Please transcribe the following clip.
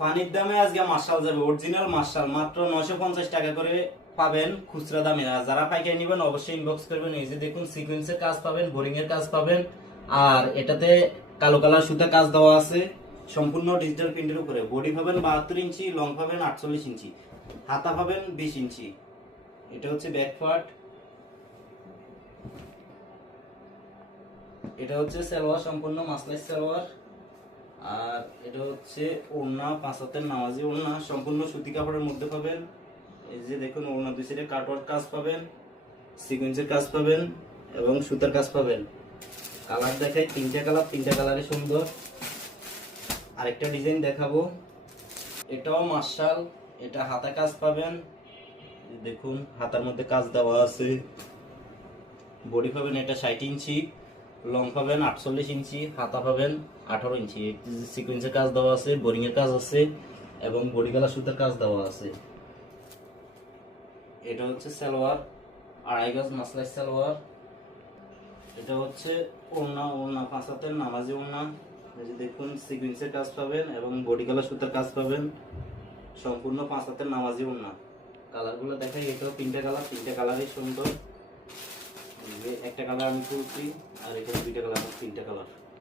পানির দামে আজকে মার্শাল যাবে, অরিজিনাল মার্শাল মাত্র 950 টাকা করে পাবেন খুচরা দামে। আর যারা পাইকারি নেবেন অবশ্যই ইনবক্স করবেন। এই যে দেখুন সিকোয়েন্সের কাজ পাবেন, বোরিং এর কাজ পাবেন, আর এটাতে কালো কালার সুতা কাজ দেওয়া আছে, সম্পূর্ণ ডিজিটাল প্রিন্টের উপরে। বডি পাবেন 72 ইঞ্চি, লং পাবেন 48 ইঞ্চি, হাতা পাবেন 20 ইঞ্চি। এটা হচ্ছে ব্যাক পার্ট, এটা হচ্ছে সালোয়ার, সম্পূর্ণ মাসলাইজ সালোয়ার। আর এটা হচ্ছে ওড়না, 5 হাতের নামাজি ওড়না, সম্পূর্ণ সুতি কাপড়ের মধ্যে পাবেন। এই যে দেখুন ওড়না দুই সাইডে কাটওয়ার্ক কাজ পাবেন, সিকোয়েন্সের কাজ পাবেন এবং সুতার কাজ পাবেন। কালার দেখাই, তিনটা কালার, তিনটা কালারে সুন্দর। আরেকটা ডিজাইন দেখাবো, এটাও মার্শাল, এটা হাতা কাজ পাবেন। দেখুন হাতার মধ্যে কাজ দেওয়া আছে। বডি পাবেন এটা 60 ইঞ্চি, লং পাবেন 48 ইঞ্চি, হাতা পাবেন 18 ইঞ্চি। সিকোয়েন্সের কাজ দেওয়া আছে, বোরিং এর কাজ আছে এবং বডি গলা সুতার কাজ দেওয়া আছে। এটা হচ্ছে সালোয়ার, 2.5 গজ মাসলাইজ সালোয়ার। এটা হচ্ছে ওড়না, ওড়না 5 হাতের নামাজি ওড়না। এই যে দেখুন সিকোয়েন্সের কাজ পাবেন এবং বডি গলা সুতার কাজ পাবেন, সম্পূর্ণ 5 হাতের নামাজি ওড়না। কালারগুলো দেখাই, এটাও তিনটা কালার, তিনটা কালারই সুন্দর। একটা কালার আমি তুলছি আর এখানে দুইটা কালার, তিনটা কালার।